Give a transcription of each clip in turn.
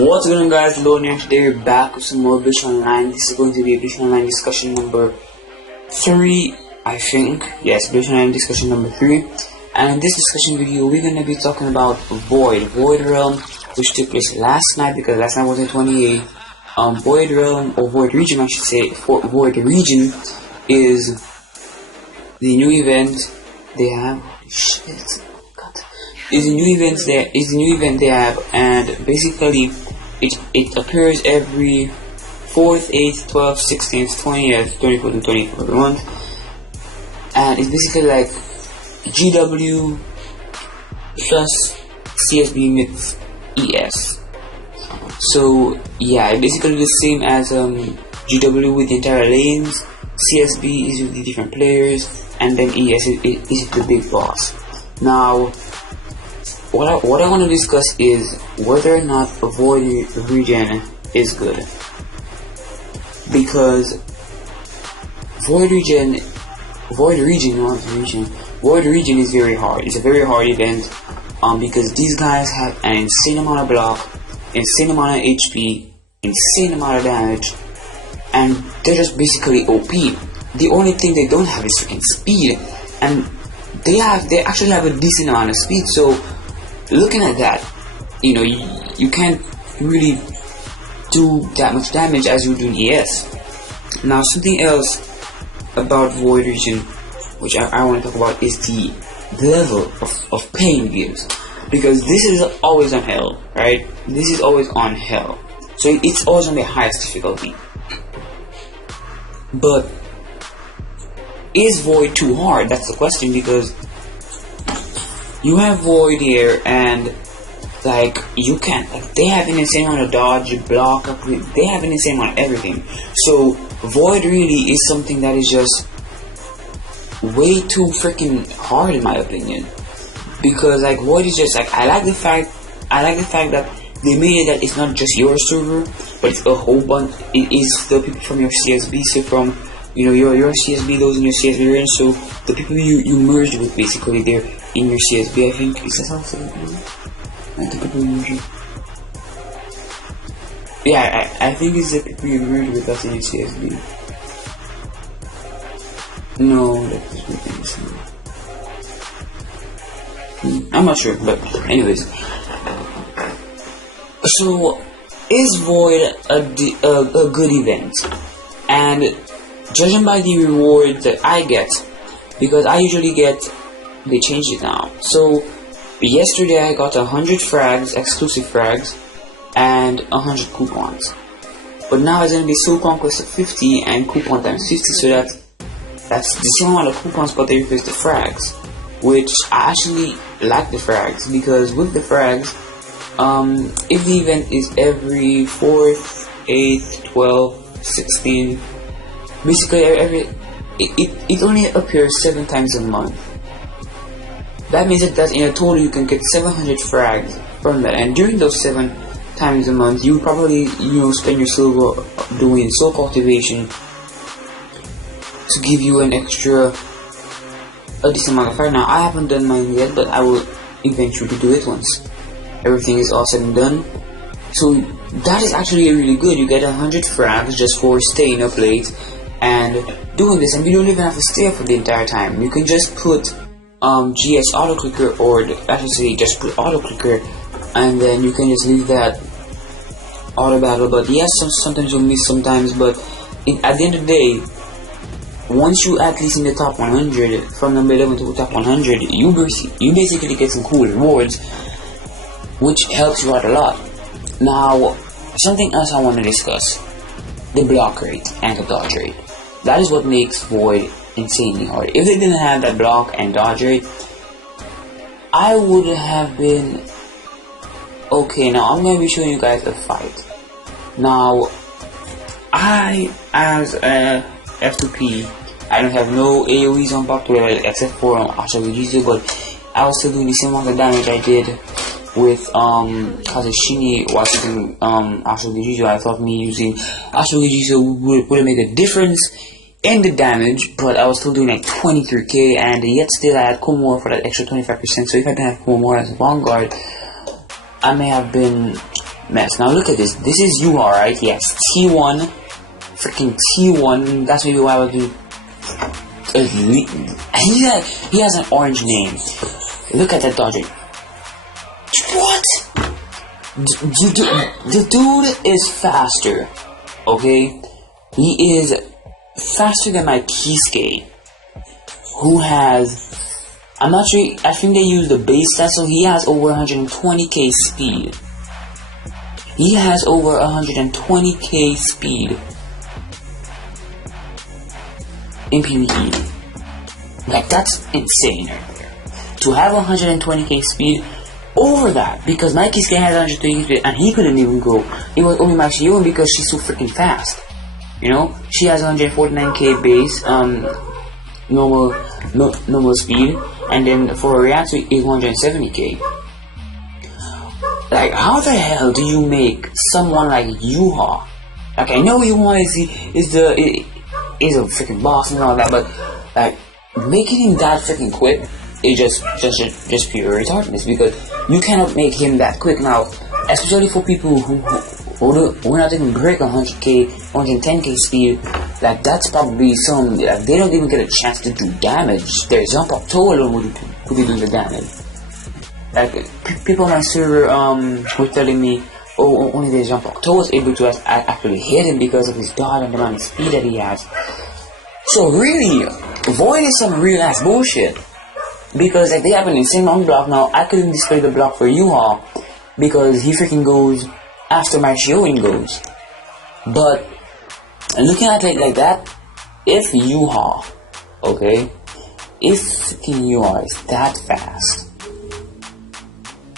What's going on, guys? Lone here. Today we're back with some more Bleach Online. This is going to be a Bleach Online discussion number 3, I think. Yes, Bleach Online discussion number 3. And in this discussion video, we're going to be talking about Void Realm, which took place last night, because last night was the 28th. Void Realm, or Void Region, I should say. Void Region is the new event they have. Is a new event they have, and basically it appears every 4th, 8th, 12th, 16th, 20th, 24th, and 24th of the month, and it's basically like GW plus CSB with ES. So yeah, it's basically the same as GW with the entire lanes, CSB is with the different players, and then ES is the big boss. Now, what I want to discuss is whether or not a Void Region is good, because Void Region is very hard. It's a very hard event, because these guys have an insane amount of block, insane amount of HP, insane amount of damage, and they're just basically OP. The only thing they don't have is freaking speed, and they actually have a decent amount of speed. So looking at that, you know, you can't really do that much damage as you do in ES. Now, something else about Void Region, which I want to talk about, is the level of pain it gives, because this is always on hell, right? This is always on hell, so it's always on the highest difficulty. But is Void too hard? That's the question, because you have Void here, and like you can't, like, they have an insane amount of dodge, block, they have an insane amount of everything. So Void really is something that is just way too freaking hard in my opinion, because like Void is just like, I like the fact that they made it that it's not just your server, but it's a whole bunch. It is the people from your CSB, so from, you know, your CSB, those in your CSB range, so the people you merged with, basically they're in your CSB, I think. Is that how it's like the people you merged with? Yeah, I think it's the people you merged with that's in your CSB. No, that's I'm not sure, but anyways. So, is Void a good event? And judging by the reward that I get, because I usually get, they changed it now. So yesterday I got 100 frags, exclusive frags, and 100 coupons. But now it's gonna be Soul Conquest of 50 and coupon times 50, so that's the same amount of coupons, but they replace the frags, which I actually like the frags, because with the frags, if the event is every 4th, 8th, 12th, 16th, basically it only appears 7 times a month. That means that in a total you can get 700 frags from that, and during those 7 times a month you probably, you know, spend your silver doing soul cultivation to give you an extra, a decent amount of frag. Now I haven't done mine yet, but I will eventually do it once everything is all said and done. So that is actually really good. You get 100 frags just for staying up late and doing this, and you don't even have to stay up for the entire time. You can just put GS auto clicker, or actually just put auto clicker, and then you can just leave that auto battle. But yes, sometimes you'll miss sometimes, but at the end of the day, once you at least in the top 100, from number 11 to the top 100, you basically get some cool rewards, which helps you out a lot. Now, something else I want to discuss: the block rate and the dodge rate. That is what makes Void insanely hard. If they didn't have that block and dodge rate, I would have been okay. Now I'm going to be showing you guys a fight. Now, I, as a F2P, I don't have no AoEs on popular except for Ashura, but I was still doing the same amount of damage I did with Kazashini while using Ashura. I thought me using Ashura would make a difference in the damage, but I was still doing like 23k, and yet still I had Komor for that extra 25%. So if I didn't have Komor as a Vanguard, I may have been mess. Now look at this. This is Yuha, right? Yes, T1, freaking T1. That's maybe why I would do. He has an orange name. Look at that dodging. What? The dude is faster. Okay, he is faster than my Kisuke, who has. I'm not sure. I think they use the base stat, so he has over 120k speed. He has over 120k speed in PvE. Like, that's insane right there. To have 120k speed over that, because my Kisuke has 120k speed and he couldn't even go. It was only my Shion because she's so freaking fast. You know, she has 149k base, normal speed, and then for a Reatsu is 170k. Like, how the hell do you make someone like Yuha? Like, I know Yuha is a freaking boss and all that, but like making him that freaking quick is just pure retardedness, because you cannot make him that quick now, especially for people who not even break 100k, 110k speed. Like, that's probably some, like, they don't even get a chance to do damage. Their jump up toe alone would be doing the damage. Like, people on my server were telling me, oh, only the jump up toe was able to actually hit him because of his dodge and the amount of speed that he has. So really, Void is some real ass bullshit. Because like, they have an insane long block now. I couldn't display the block for Yuha because he freaking goes after my Shioin goes. But looking at it like that, if Yuha, okay, if freaking Yuha is that fast,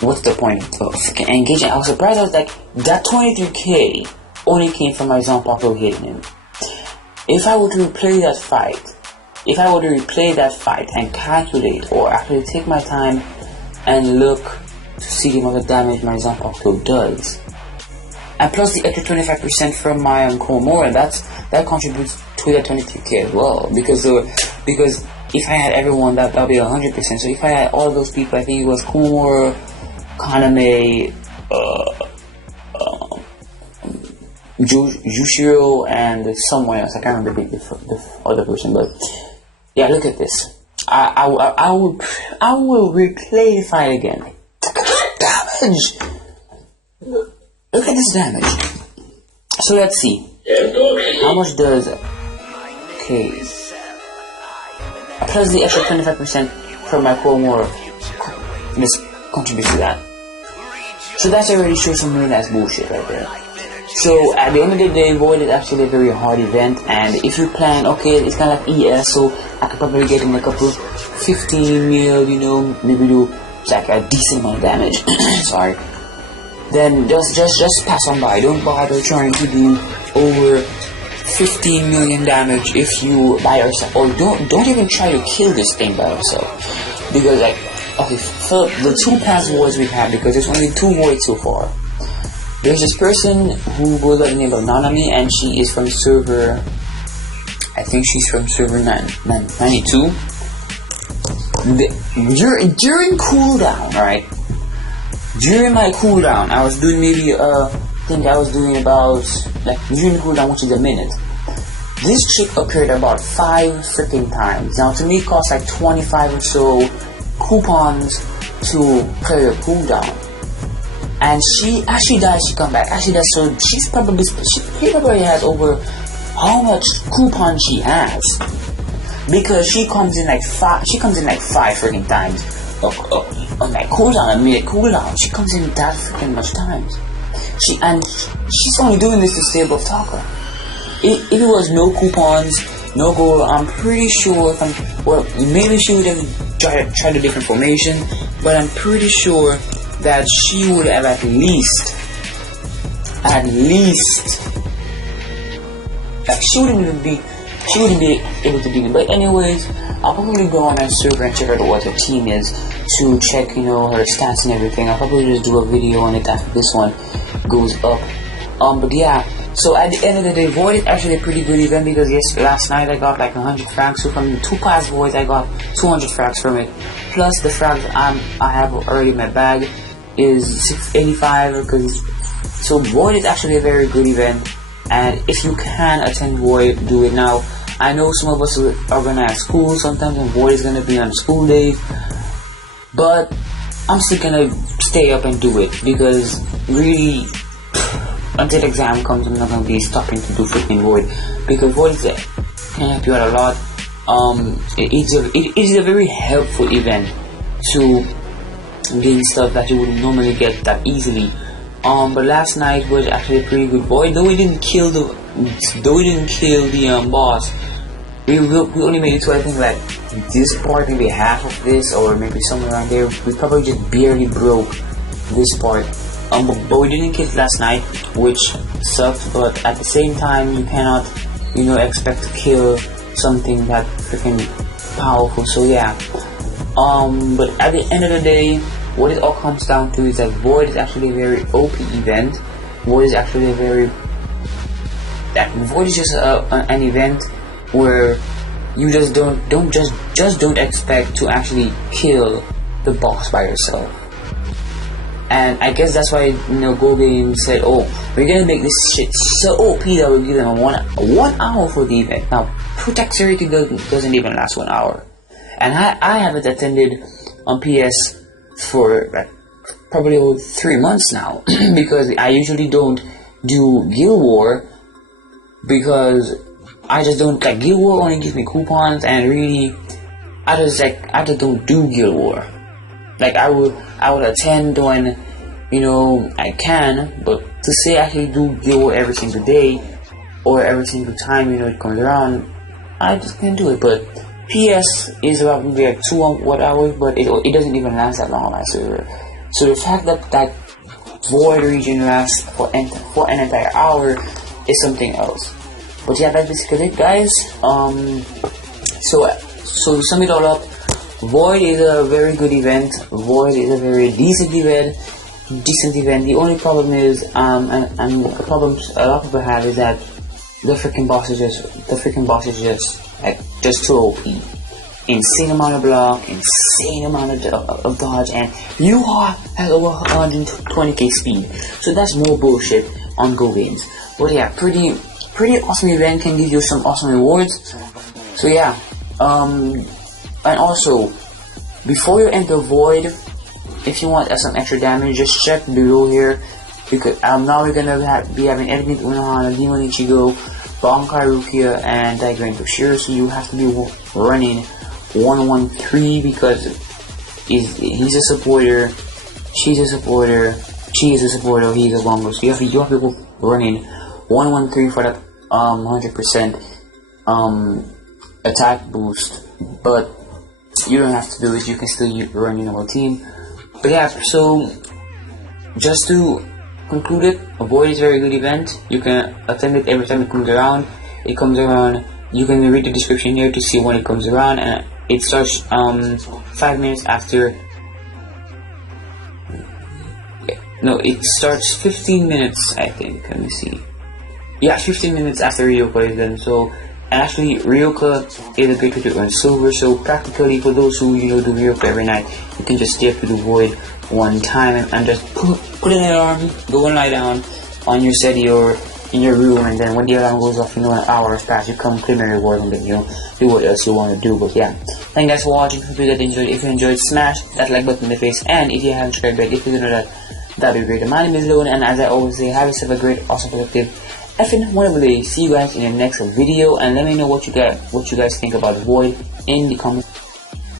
what's the point of freaking engaging? I was surprised. I was like, that 23k only came from my Zanpakuto hitting him. If I were to replay that fight, and calculate, or actually take my time and look to see the amount of damage my Zanpakuto does, and plus the extra 25% from my Komura, that contributes to that 23k as well. Because if I had everyone, that'd be 100%. So if I had all of those people, I think it was Komura, Kaname, Yushiro, and someone else. I can't remember the other person, but yeah, look at this. I will replay the fight again. Damage. Look at this damage. So let's see. How much does plus the extra 25% from my Komura contributes to that. So that's already shows some real ass bullshit right there. So at the end of the day, Void is actually a very hard event, and if you plan, okay, it's kind of like ES, so I could probably get in a couple 15 mil, you know, maybe do like a decent amount of damage. Sorry. Then just pass on by. Don't bother trying to do over 15 million damage if you by yourself, or don't even try to kill this thing by yourself, because like, okay, for the two past voids we've had, because there's only 2 voids so far. There's this person who goes by the name of Nanami, and she is from server, I think she's from server 92. During cooldown, right? During my cooldown, I was doing maybe I think I was doing about, like, during the cooldown, which is a minute. This chick appeared about 5 freaking times. Now to me it costs like 25 or so coupons to clear your cooldown. And she actually dies, she come back. Actually does, so she probably has over how much coupon she has. Because she comes in like 5 freaking times. On that cooldown, a minute cooldown, she comes in that freaking much times. She's only doing this to stay above Taka. If it was no coupons, no goal, I'm pretty sure maybe she would have tried a different formation, but I'm pretty sure that she would have at least like, she wouldn't be able to beat me. But anyways, I'll probably go on her server and check out what her team is to check, you know, her stats and everything. I'll probably just do a video on it after this one goes up. But yeah, so at the end of the day, Void is actually a pretty good event, because yes, last night I got like 100 frags. So from the 2 past Voids, I got 200 frags from it. Plus the frags I have already in my bag is 685, because So Void is actually a very good event, and if you can attend Void, do it now. I know some of us are gonna have school sometimes, and Void is gonna be on school days, but I'm still gonna stay up and do it, because really, until exam comes, I'm not gonna be stopping to do freaking Void, because Void can help you out a lot. It is a very helpful event to gain stuff that you wouldn't normally get that easily. But last night was actually a pretty good Void, though we didn't kill the boss. We only made it to, I think, like this part, maybe half of this, or maybe somewhere around there. We probably just barely broke this part. But we didn't kill it last night, which sucked. But at the same time, you cannot, expect to kill something that freaking powerful. So yeah. But at the end of the day, what it all comes down to is that Void is actually a very OP event. Void is actually Void is just an event where you just don't expect to actually kill the boss by yourself. And I guess that's why Go Game said, "Oh, we're gonna make this shit so OP that we'll give them a one hour for the event." Now, Protect Security doesn't even last 1 hour, and I haven't attended on PS for probably over 3 months now because I usually don't do Guild War, because I just don't like Guild War. Only gives me coupons, and really I just don't do Guild War. Like I would attend when I can, but to say I actually do Guild War every single day or every single time it comes around, I just can't do it. But PS is about maybe like 2 hours, but it doesn't even last that long on my server. So the fact that Void region lasts for an entire hour is something else. But yeah, that's basically it, guys. So to sum it all up, Void is a very good event. Void is a very decent event. The only problem is, and the problems a lot of people have is that the freaking boss is just too OP. Insane amount of block, insane amount of dodge, and you have over 120k speed. So that's more bullshit on Go Games. But yeah, pretty awesome event, can give you some awesome rewards. So yeah, and also before you enter Void, if you want some extra damage, just check below here, because now we're gonna be having Edmund Unohana, Demon Ichigo, Bankai Rukia, and Tiger Toshiro. So you have to be running 113 because he's a supporter, she's a supporter, she is a supporter, he's a bongo. So you have people running 113 for that 100% attack boost, but you don't have to do it. You can still run your normal team. But yeah, so just to conclude it, Void is a very good event. You can attend it every time it comes around. You can read the description here to see when it comes around, and it starts 5 minutes after. No, it starts 15 minutes, I think. Let me see. Yeah, 15 minutes after Ryoka is done. So, and actually, Ryoka is a great way to earn silver. So, practically, for those who do Ryoka every night, you can just stay up to the Void one time and just put an alarm, go and lie down on your SETI or in your room, and then when the alarm goes off, an hour has passed, you come claim your reward and then do what else you want to do. But yeah, thank you guys for watching. Hope you guys enjoyed. If you enjoyed, smash that like button in the face, and if you haven't subscribed yet, if you don't know that'd be great. My name is Loan, and as I always say, have yourself a great, awesome, productive, effing wonderful day. See you guys in the next video, and let me know what you guys think about Void in the comments.